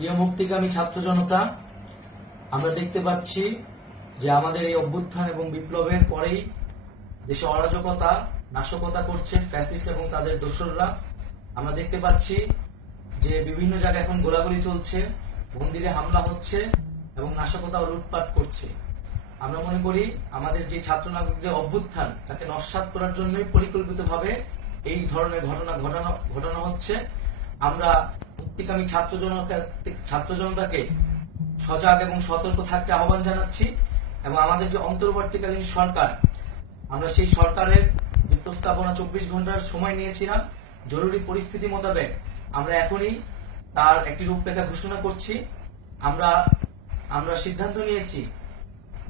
প্রিয় মুক্তিকামী ছাত্র জনতা, আমরা দেখতে পাচ্ছি যে আমাদের এই অভ্যুত্থান এবং বিপ্লবের পরেই দেশে অরাজকতা নাশকতা করছে ফ্যাসিস্ট এবং তাদের দোসররা। আমরা দেখতে পাচ্ছি যে বিভিন্ন জায়গায় এখন গোলাগুলি চলছে, মন্দিরে হামলা হচ্ছে এবং নাশকতা ও লুটপাট করছে। আমরা মনে করি আমাদের যে ছাত্র নাগরিকদের অভ্যুত্থান তাকে নস্যাৎ করার জন্যই পরিকল্পিতভাবে এই ধরনের ঘটনা ঘটানো হচ্ছে। আমরা মুক্তিকামী ছাত্র জনতাকে সজাগ এবং সতর্ক থাকতে আহ্বান জানাচ্ছি এবং আমাদের যে অন্তর্বর্তীকালীন সরকার, আমরা সেই সরকারের যে প্রস্তাবনা 24 ঘন্টার সময় নিয়েছিলাম, জরুরি পরিস্থিতি মোতাবেক আমরা এখনই তার একটি রূপরেখা ঘোষণা করছি। আমরা সিদ্ধান্ত নিয়েছি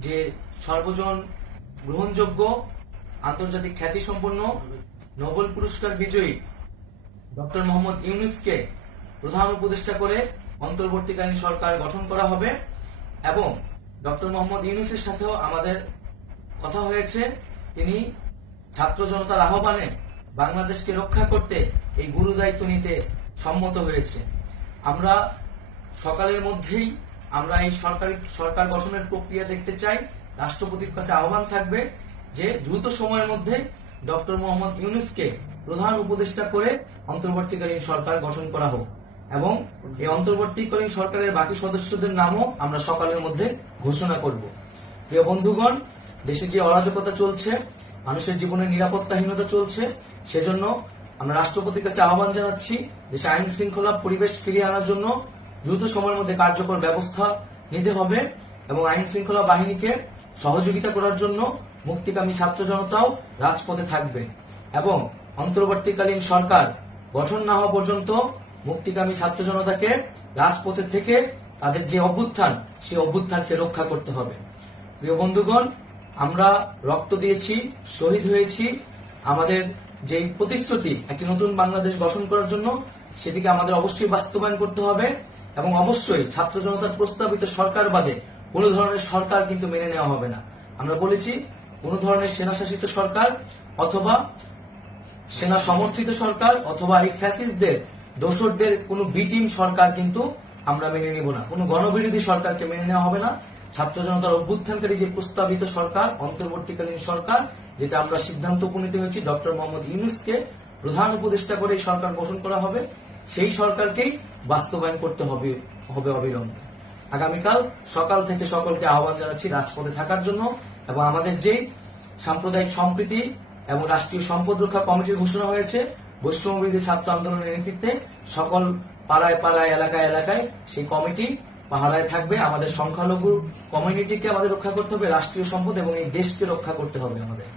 যে সর্বজন গ্রহণযোগ্য আন্তর্জাতিক খ্যাতিসম্পন্ন নোবেল পুরস্কার বিজয়ী ডক্টর মোহাম্মদ ইউনূসকে প্রধান উপদেষ্টা করে অন্তর্বর্তীকালীন সরকার গঠন করা হবে এবং ডক্টর মোহাম্মদ ইউনূসের সাথেও আমাদের কথা হয়েছে। তিনি ছাত্র জনতার আহ্বানে বাংলাদেশকে রক্ষা করতে এই গুরু দায়িত্ব নিতে সম্মত হয়েছে। আমরা সকালের মধ্যেই আমরা এই সরকার গঠনের প্রক্রিয়া দেখতে চাই। রাষ্ট্রপতির কাছে আহ্বান থাকবে যে দ্রুত সময়ের মধ্যে ডক্টর মোহাম্মদ ইউনূসকে প্রধান উপদেষ্টা করে অন্তর্বর্তীকালীন সরকার গঠন করা হোক এবং এই অন্তর্বর্তীকালীন সরকারের বাকি সদস্যদের নামও আমরা সকালের মধ্যে ঘোষণা করব। প্রিয় বন্ধুগণ, দেশে যে অরাজকতা চলছে, মানুষের জীবনের নিরাপত্তাহীনতা চলছে, সেজন্য আমরা রাষ্ট্রপতির কাছে আহ্বান জানাচ্ছি দেশে আইন শৃঙ্খলা পরিবেশ ফিরিয়ে আনার জন্য দ্রুত সময়ের মধ্যে কার্যকর ব্যবস্থা নিতে হবে এবং আইন শৃঙ্খলা বাহিনীকে সহযোগিতা করার জন্য মুক্তিকামী ছাত্র জনতাও রাজপথে থাকবে এবং অন্তর্বর্তীকালীন সরকার গঠন না হওয়া পর্যন্ত মুক্তিকামী ছাত্র জনতাকে রাজপথে থেকে তাদের যে অভ্যুত্থান, সেই অভ্যুত্থানকে রক্ষা করতে হবে। প্রিয় বন্ধুগণ, আমরা রক্ত দিয়েছি, শহীদ হয়েছি। আমাদের যে প্রতিশ্রুতি একটি নতুন বাংলাদেশ গঠন করার জন্য, সেটিকে আমাদের অবশ্যই বাস্তবায়ন করতে হবে এবং অবশ্যই ছাত্র জনতার প্রস্তাবিত সরকার বাদে কোন ধরনের সরকার কিন্তু মেনে নেওয়া হবে না। আমরা বলেছি কোন ধরনের সেনা শাসিত সরকার অথবা সেনা সমর্থিত সরকার অথবা এই ফ্যাসিস্টদের দোসরদের কোন বিটিম সরকার কিন্তু আমরা মেনে নিব না। কোন গণবিরোধী সরকারকে মেনে নেওয়া হবে না। ছাত্র জনতার অভ্যুত্থানকারী যে প্রস্তাবিত সরকার, অন্তর্বর্তীকালীন সরকার, যেটা আমরা সিদ্ধান্ত উপনীত হয়েছি ডক্টর মোহাম্মদ ইউনূসকে প্রধান উপদেষ্টা করে এই সরকার গঠন করা হবে, সেই সরকারকেই বাস্তবায়ন করতে হবে অবিলম্বে। আগামীকাল সকাল থেকে সকলকে আহ্বান জানাচ্ছি রাজপথে থাকার জন্য এবং আমাদের যে সাম্প্রদায়িক সম্প্রীতি এবং রাষ্ট্রীয় সম্পদ রক্ষা কমিটির ঘোষণা হয়েছে বৈষম্যবিরোধী ছাত্র আন্দোলনের নেতৃত্বে, সকল পাড়ায় পাড়ায় এলাকায় এলাকায় সেই কমিটি পাহারায় থাকবে। আমাদের সংখ্যালঘু কমিউনিটিকে আমাদের রক্ষা করতে হবে, রাষ্ট্রীয় সম্পদ এবং এই দেশকে রক্ষা করতে হবে আমাদের।